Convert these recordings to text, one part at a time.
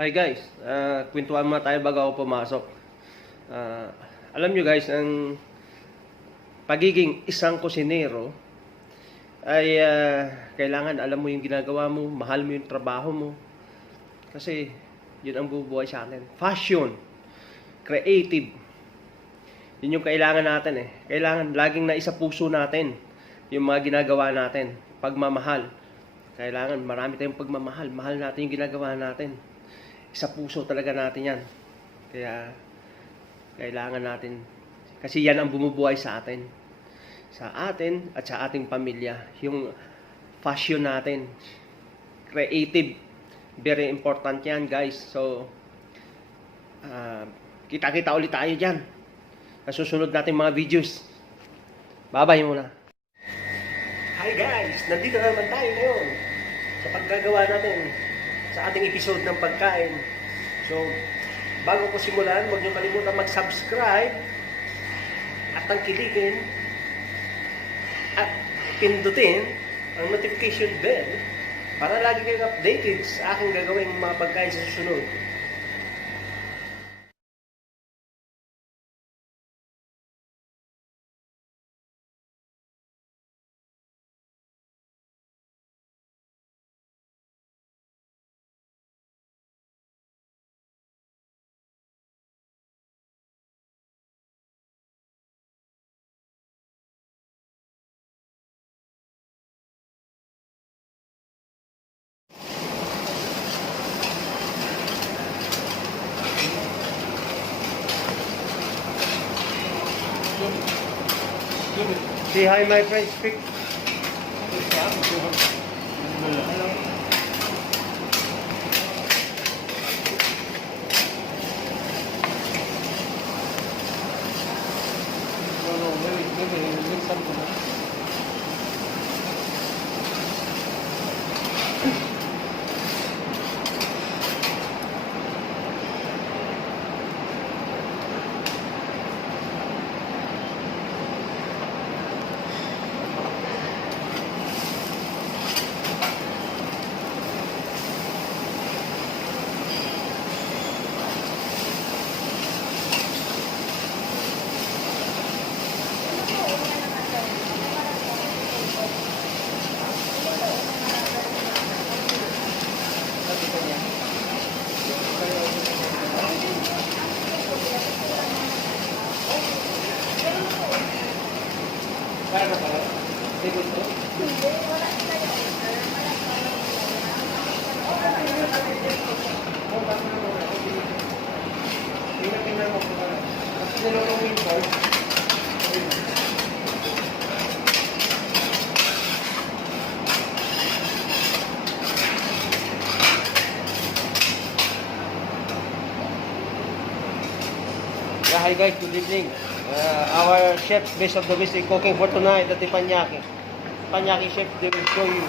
Hi guys, kwentuhan muna tayo bago ako pumasok. Alam nyo guys, ang pagiging isang kusinero ay kailangan alam mo yung ginagawa mo, mahal mo yung trabaho mo. Kasi yun ang bubuhay sa atin. Fashion, creative, yun yung kailangan natin eh. Kailangan laging naisa puso natin yung mga ginagawa natin. Pagmamahal. Kailangan marami tayong pagmamahal. Mahal natin yung ginagawa natin. Sa puso talaga natin yan. Kaya, kailangan natin. Kasi yan ang bumubuhay sa atin. Sa atin at sa ating pamilya. Yung fashion natin. Creative. Very important yan, guys. So, kita-kita ulit tayo dyan. Sa susunod natin mga videos. Bye-bye muna. Hi guys! Nandito naman tayo ngayon sa paggagawa natin sa ating episode ng pagkain. So, bago ko simulan, huwag niyo kalimutan mag-subscribe at tangkilikin at pindutin ang notification bell para lagi kayong updated sa aking gagawing mga pagkain sa susunod. Say hi my friends, speak. Yeah, hi guys, good evening. Our chef base of the week is cooking for tonight, the teppanyaki. Teppanyaki chef, they will show you.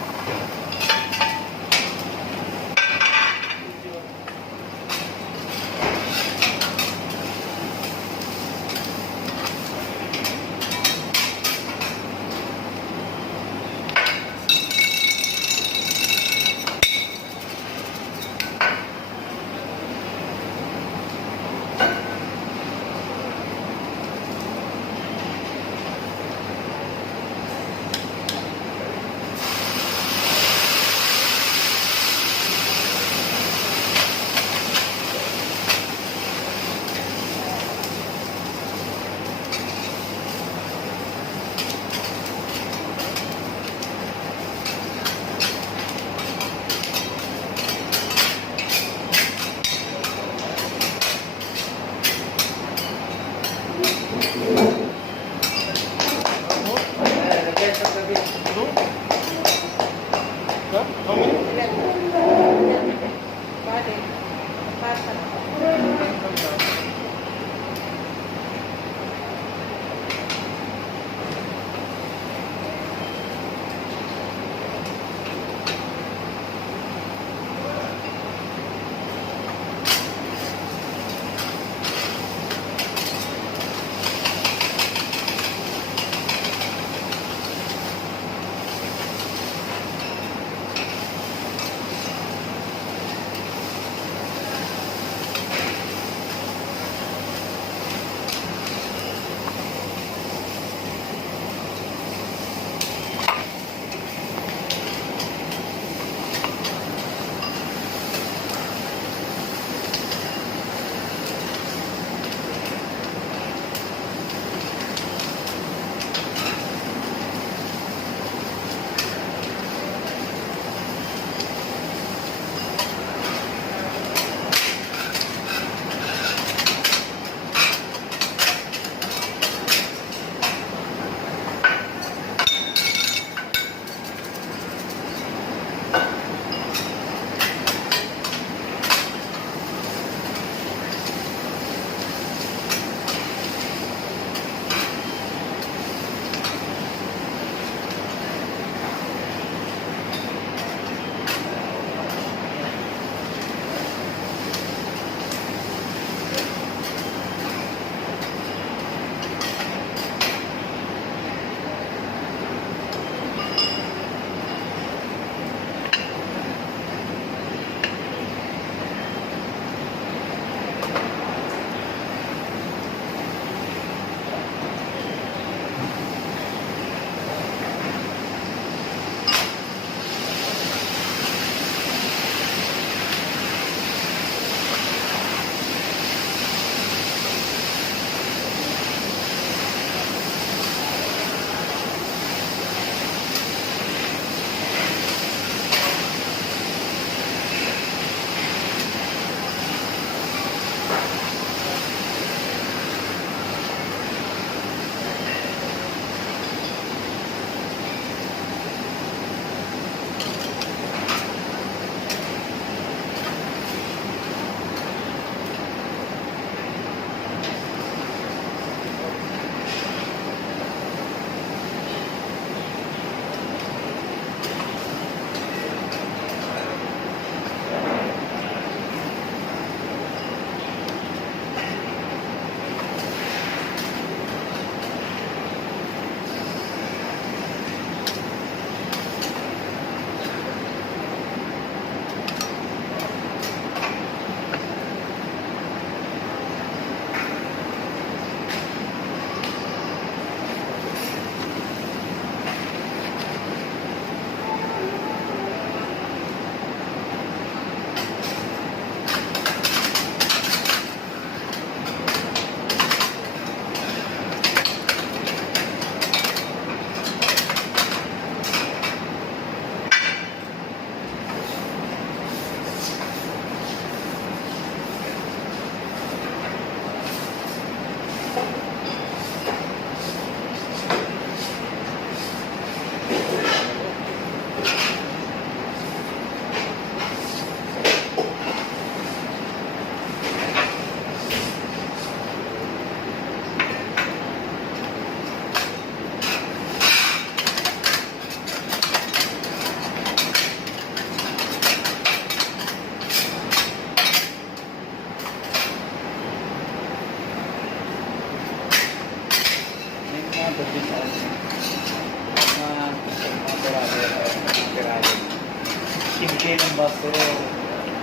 simple lang ba, pero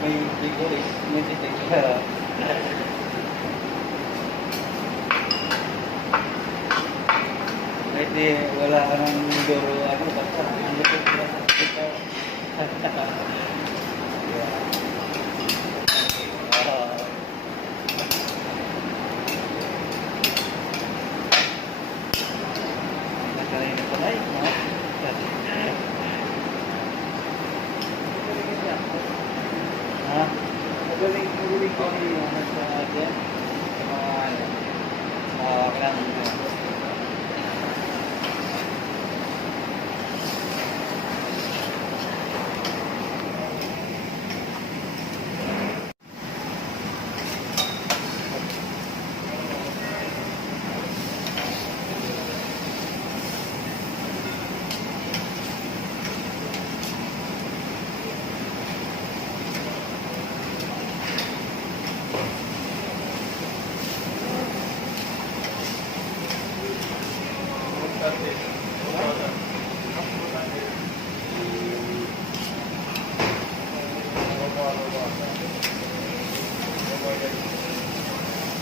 may figure is may detect. Kahit wala ka ng duro, ano, basta ang lupit ka sa ito. Nagkalay na pala eh, no? Ha? Magaling ko yung sa atin. Sa mga ano, kailangan mo.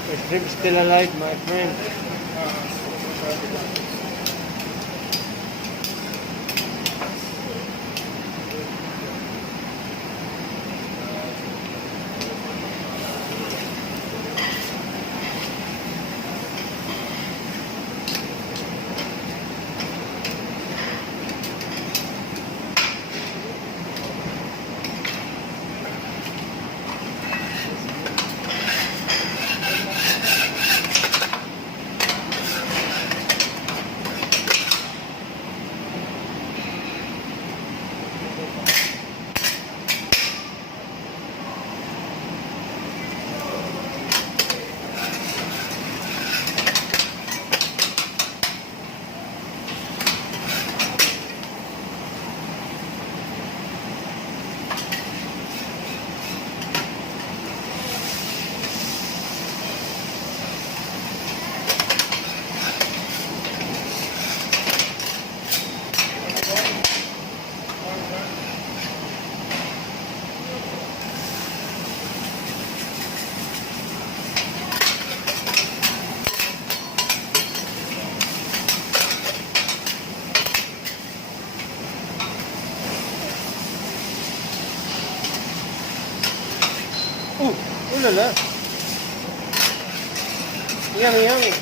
The shrimp still alive, my friend. Oh la la. Yummy, yummy.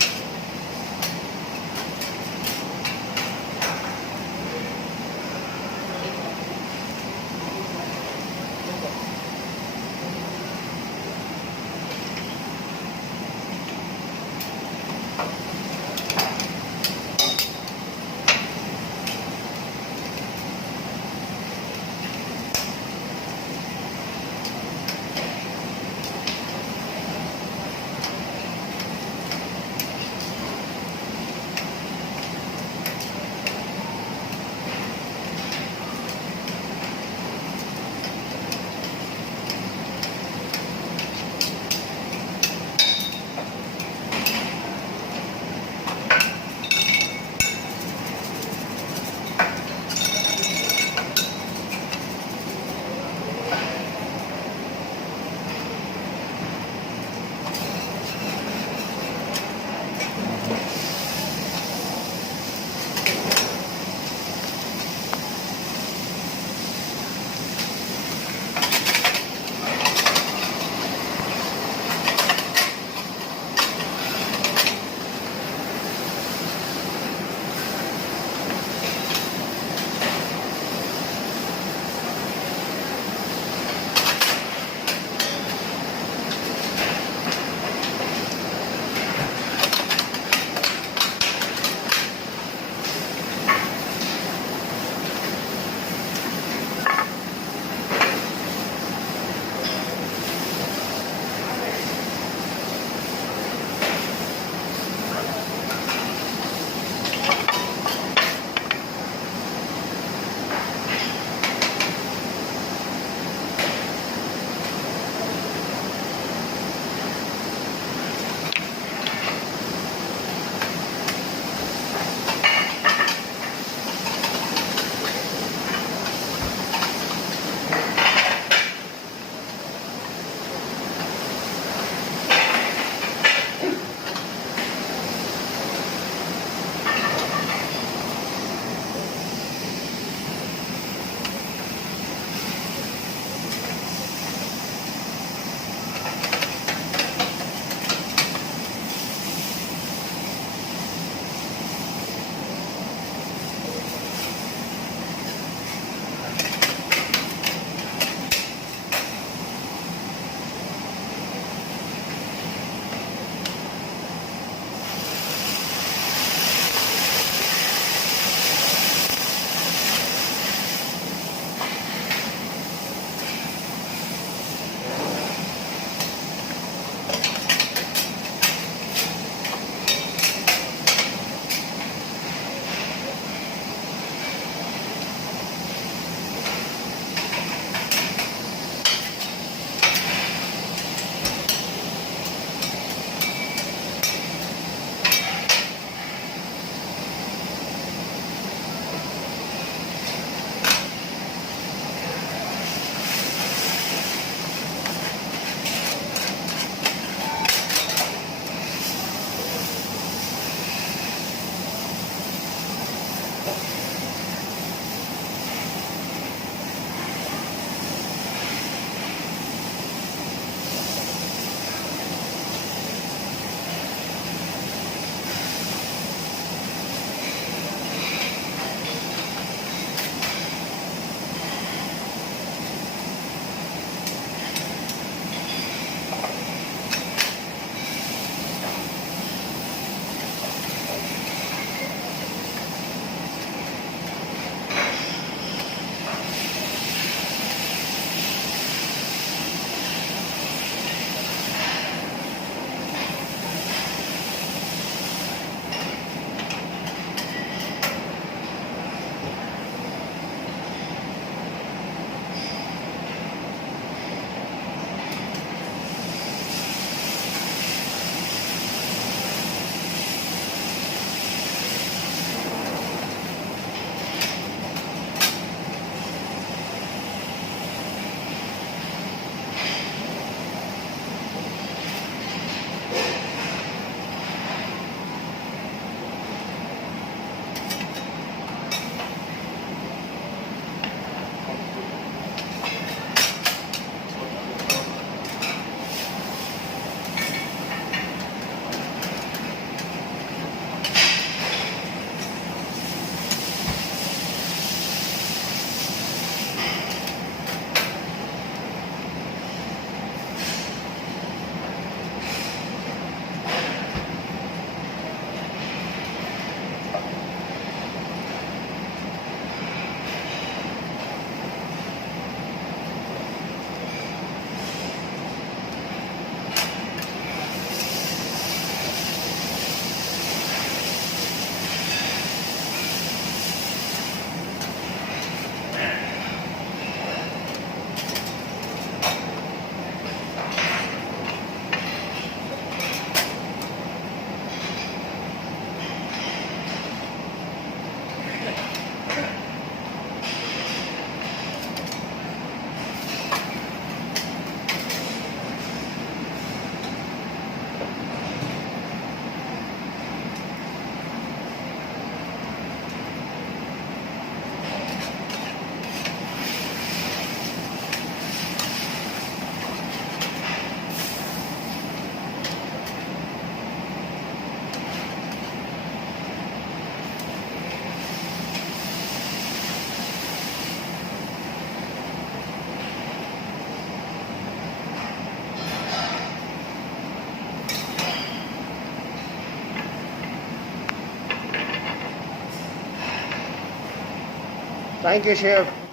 Thank you, Chef.